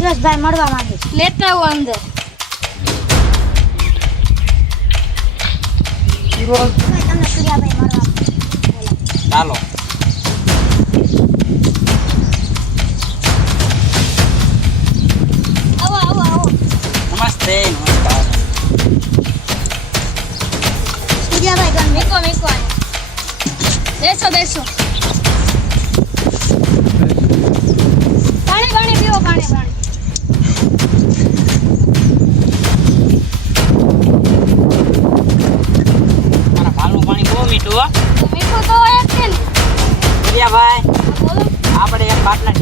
ફિરોઝભાઈ મળવા માંગે છે. લેતા આવો અંદર તમે તમને સૂર્યાભાઈ મળવા માંગે. ચાલો આવો આવો આવો નમસ્તે નમસ્કાર સૂર્યાભાઈ ગણ મીકો મીકો અહીંયા. બેસો બેસો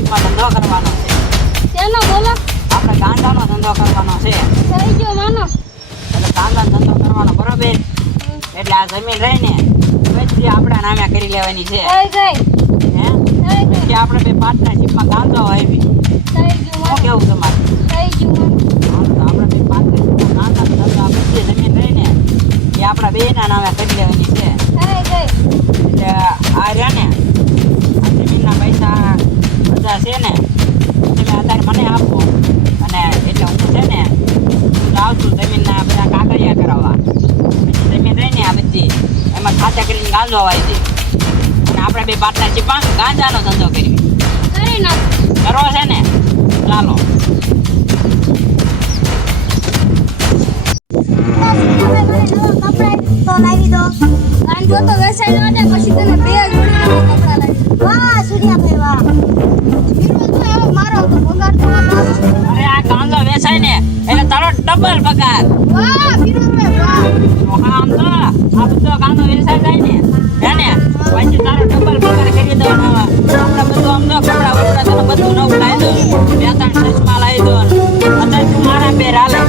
એક ધંધો કરવાનો છે શેનો બોલો આપણે ગાંજાનો ધંધો કરવાનો છે થઈ ગયો માનો એટલે ગાંજાનો ધંધો કરવાનો બરોબર એટલે આ જમીન રહીને બધી આપણા નામે કરી લેવાની છે થઈ ગઈ હે કે આપણે બે પાર્ટનરશિપમાં ગાંજો આવી થઈ ગયું શું કેવું તમારે થઈ ગયું આપણે બે પાર્ટનરશિપમાં ગાંજાનો ધંધો જમીન રહીને એ આપણા બેના નામે કરી લેવાની છે થઈ ગઈ છે ને તમે આધાર મને આપો. અને એટલે હું છે ને જાઉં છું જમીનના બધા કાગળિયા કરાવવા. પછી જમીન રહી ને આ બધી એમાં ખાતા કરીને ગાંજો વાય છે અને આપણે બે પાર્ટનરશીપમાં ગાંજાનો ધંધો કરવી કરી કરવો છે ને ચાલો. મને તો લાવી દો. ગાંજો તો વેસાઈ લો ને પછી તને બે જોડી કપડા લાવી અરે આ કાંદો વેચાય ને એટલે તારો ડબલ પગાર. આમ તો આ બધો કાંદો વેચાય જાય ને. હે પછી તારો ડબલ પગાર કરી દેવાનો આપણે બધું અમને કપડા વપડા તને બધું નવું લાવી દઉં બે ત્રણ ચશ્મા લાવી દો. અત્યારે તું મારા પેર હાલે.